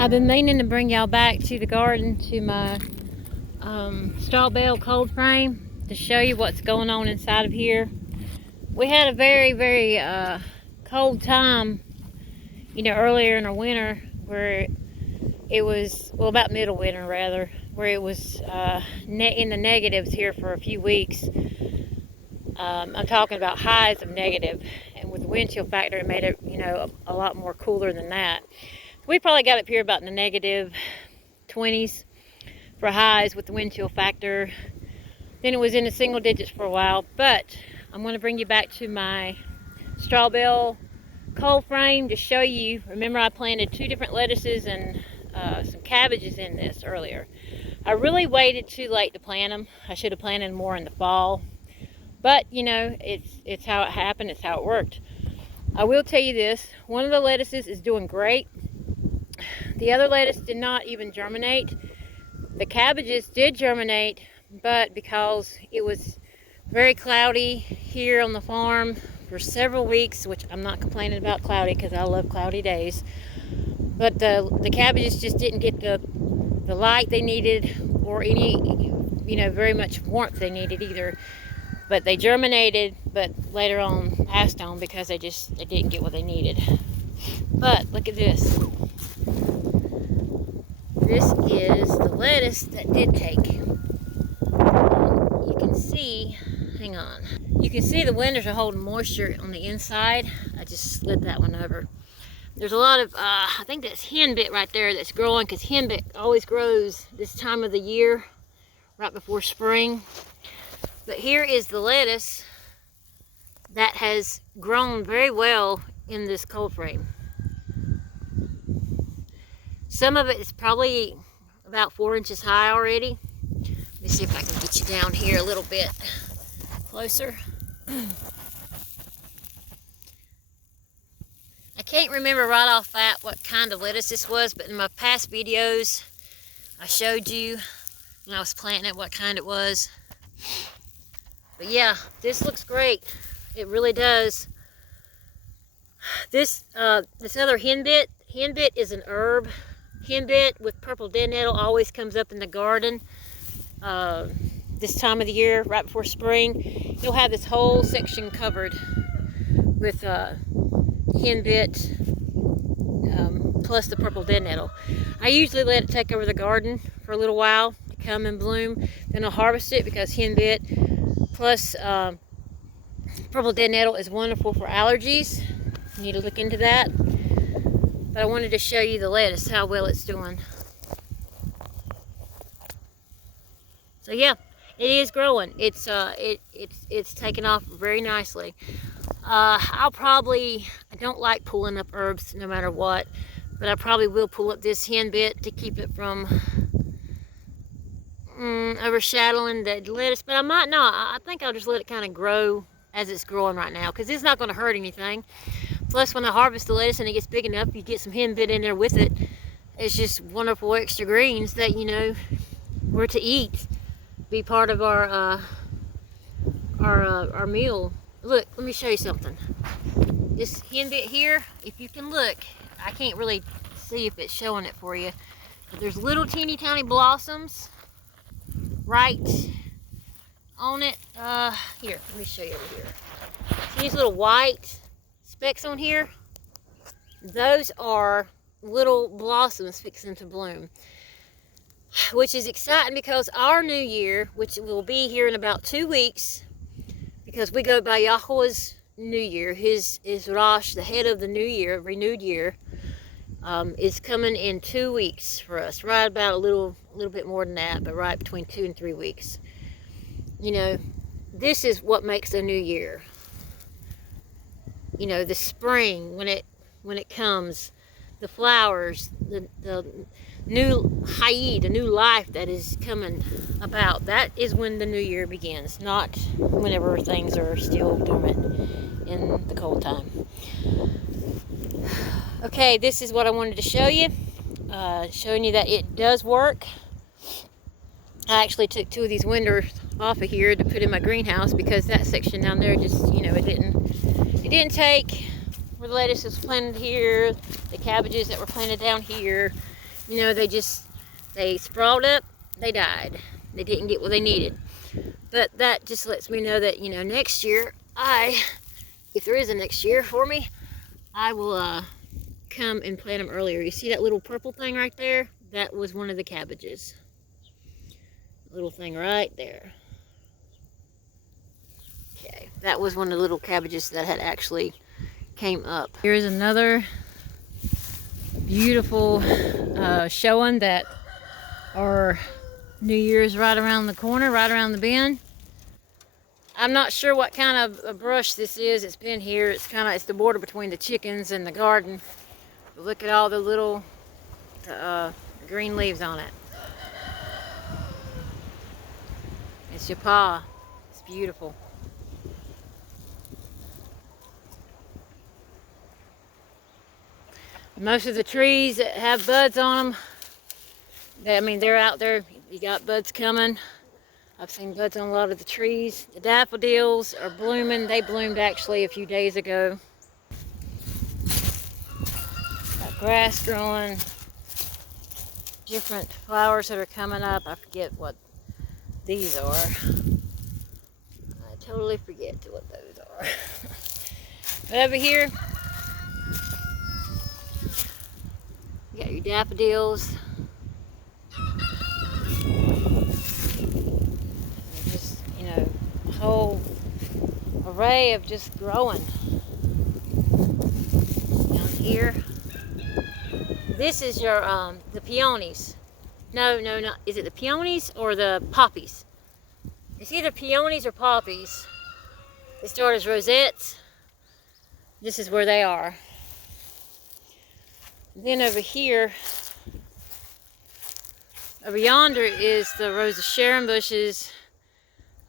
I've been meaning to bring y'all back to the garden to my straw bale cold frame to show you what's going on inside of here. We had a very cold time, earlier in the winter where it was, well, about middle winter rather, where it was in the negatives here for a few weeks. I'm talking about highs of negative, and with the wind chill factor it made it a lot more cooler than that. We probably got up here about in the negative 20s for highs with the wind chill factor. Then it was in the single digits for a while, but I'm going to bring you back to my straw bale cold frame to show you. Remember, I planted 2 different lettuces and some cabbages in this earlier. I really waited too late to plant them. I should have planted more in the fall, but it's how it happened. It's how it worked. I will tell you this: one of the lettuces is doing great. The other lettuce did not even germinate. The cabbages did germinate, but because it was very cloudy here on the farm for several weeks, which I'm not complaining about cloudy because I love cloudy days, but the cabbages just didn't get the light they needed or any very much warmth they needed either. But they germinated, but later on passed on because they didn't get what they needed. But look at this. This is the lettuce that did take. You can see, hang on. You can see the windows are holding moisture on the inside. I just slid that one over. There's a lot of, I think that's henbit right there that's growing, because henbit always grows this time of the year, right before spring. But here is the lettuce that has grown very well in this cold frame. Some of it is probably about 4 inches high already. Let me see if I can get you down here a little bit closer. I can't remember right off bat what kind of lettuce this was, but in my past videos I showed you when I was planting it what kind it was. But yeah, this looks great. It really does. This other henbit is an herb. Henbit with purple dead nettle always comes up in the garden this time of the year, right before spring. You'll have this whole section covered with henbit plus the purple dead nettle. I usually let it take over the garden for a little while to come and bloom. Then I'll harvest it because henbit plus purple dead nettle is wonderful for allergies. You need to look into that. But I wanted to show you the lettuce, how well it's doing. So yeah, it is growing. It's taken off very nicely. I don't like pulling up herbs no matter what, but I probably will pull up this henbit to keep it from overshadowing the lettuce. But I might not. I think I'll just let it kind of grow as it's growing right now, because it's not going to hurt anything. Plus, when I harvest the lettuce and it gets big enough, you get some henbit in there with it. It's just wonderful extra greens that we're to eat, be part of our meal. Look, let me show you something. This henbit here, if you can look, I can't really see if it's showing it for you, but there's little teeny tiny blossoms right on it. Here, let me show you over here. See these little white specks on here? Those are little blossoms fixing to bloom, which is exciting because our new year, which will be here in about 2 weeks, because we go by Yahweh's new year, his Rosh, the head of the new year, renewed year, is coming in 2 weeks for us. Right about a little bit more than that, but right between 2 and 3 weeks. This is what makes a new year. The spring, when it comes, the flowers, the new hayid, the new life that is coming about. That is when the new year begins, not whenever things are still dormant in the cold time. Okay, this is what I wanted to show you, showing you that it does work. I actually took 2 of these windows off of here to put in my greenhouse because that section down there just, it didn't take. Where the lettuce was planted here, the cabbages that were planted down here, You know, they sprawled up, they died. They didn't get what they needed. But that just lets me know that, you know, next year, if there is a next year for me, I will come and plant them earlier. You see that little purple thing right there? That was one of the cabbages. Little thing right there. Okay, that was one of the little cabbages that had actually came up. Here's another beautiful showing that our New Year's right around the corner, right around the bend. I'm not sure what kind of a brush this is. It's been here. It's the border between the chickens and the garden. But look at all the little green leaves on it. It's Yapah. It's beautiful. Most of the trees that have buds on them, they're out there. You got buds coming. I've seen buds on a lot of the trees. The daffodils are blooming. They bloomed actually a few days ago. Got grass growing. Different flowers that are coming up. I forget what these are. I totally forget what those are. But over here, you got your daffodils. Just, you know, a whole array of just growing. Down here. This is your, the peonies. No, not. Is it the peonies or the poppies? It's either peonies or poppies. They start as rosettes. This is where they are. Then over here, over yonder is the Rose of Sharon bushes.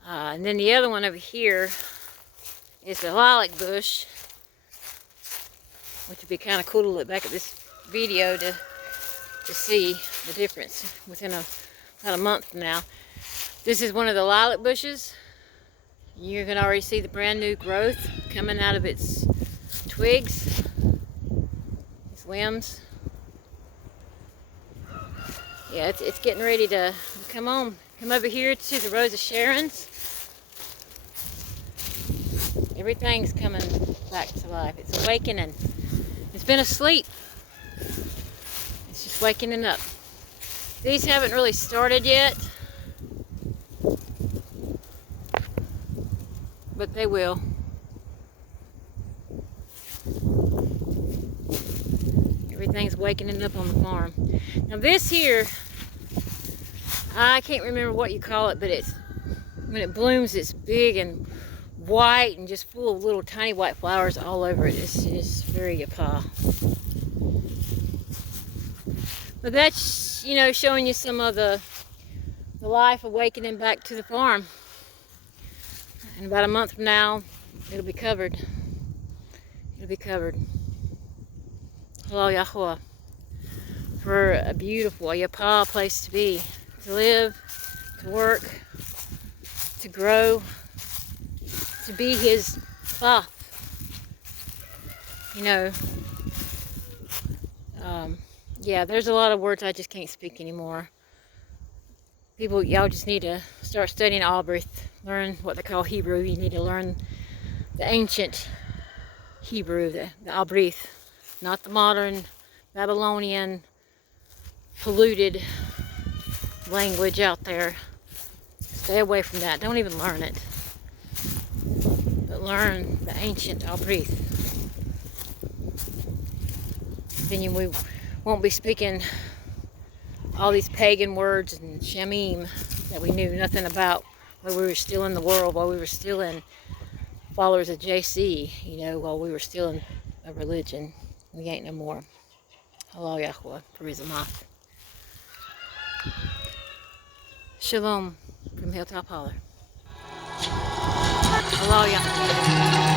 And then the other one over here is the lilac bush, which would be kind of cool to look back at this video to see the difference within about a month from now. This is one of the lilac bushes. You can already see the brand new growth coming out of its twigs, its limbs. Yeah, it's getting ready to come on. Come over here to the Rose of Sharon's. Everything's coming back to life. It's awakening. It's been asleep. It's just waking up. These haven't really started yet, but they will. Everything's waking up on the farm. Now this here, I can't remember what you call it, but it's when it blooms, it's big and white and just full of little tiny white flowers all over it. It's very Yapah. But that's, you know, showing you some of the life awakening back to the farm. In about a month from now, it'll be covered. It'll be covered. Hello, Yahweh. For a beautiful Yapah place to be, to live, to work, to grow, to be His path. You know, yeah, there's a lot of words I just can't speak anymore. People, y'all just need to start studying Albrith, learn what they call Hebrew. You need to learn the ancient Hebrew, the Albrith, not the modern Babylonian polluted language out there. Stay away from that. Don't even learn it. But learn the ancient Albrith. Then we won't be speaking all these pagan words and shamim that we knew nothing about while we were still in the world, while we were still in followers of JC, you know, while we were still in a religion. We ain't no more. Hello, Yahweh, praise Amath. Shalom from Hilltop Holler. Hello, Yahweh.